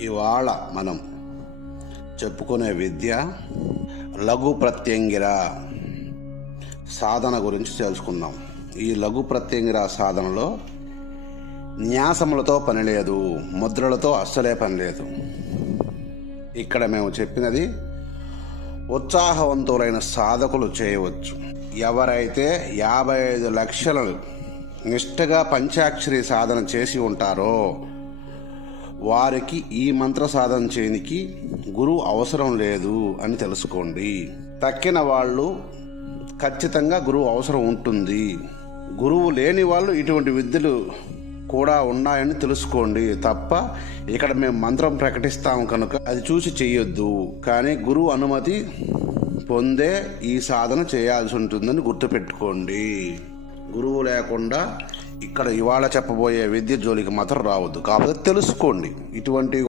ఇవాళ మనం చెప్పుకునే విద్య లఘు ప్రత్యంగిర సాధన గురించి తెలుసుకుందాం. ఈ లఘు ప్రత్యంగిర సాధనలో న్యాసములతో పని లేదు, ముద్రలతో అస్సలే పని లేదు. ఇక్కడ మేము చెప్పినది ఉత్సాహవంతులైన సాధకులు చేయవచ్చు. ఎవరైతే 55 లక్షలు నిష్ఠగా పంచాక్షరి సాధన చేసి ఉంటారో వారికి ఈ మంత్ర సాధన చేయనికి గురువు అవసరం లేదు అని తెలుసుకోండి. తక్కిన వాళ్ళు ఖచ్చితంగా గురువు అవసరం ఉంటుంది. గురువు లేని వాళ్ళు ఇటువంటి విద్యలు కూడా ఉన్నాయని తెలుసుకోండి తప్ప ఇక్కడ మేము మంత్రం ప్రకటిస్తాము కనుక అది చూసి చెయ్యొద్దు. కానీ గురువు అనుమతి పొందే ఈ సాధన చేయాల్సి ఉంటుందని గుర్తుపెట్టుకోండి. గురువు లేకుండా ఇక్కడ ఇవాళ చెప్పబోయే విద్య జోలికి మాత్రం రావద్దు. కాకపోతే తెలుసుకోండి ఇటువంటి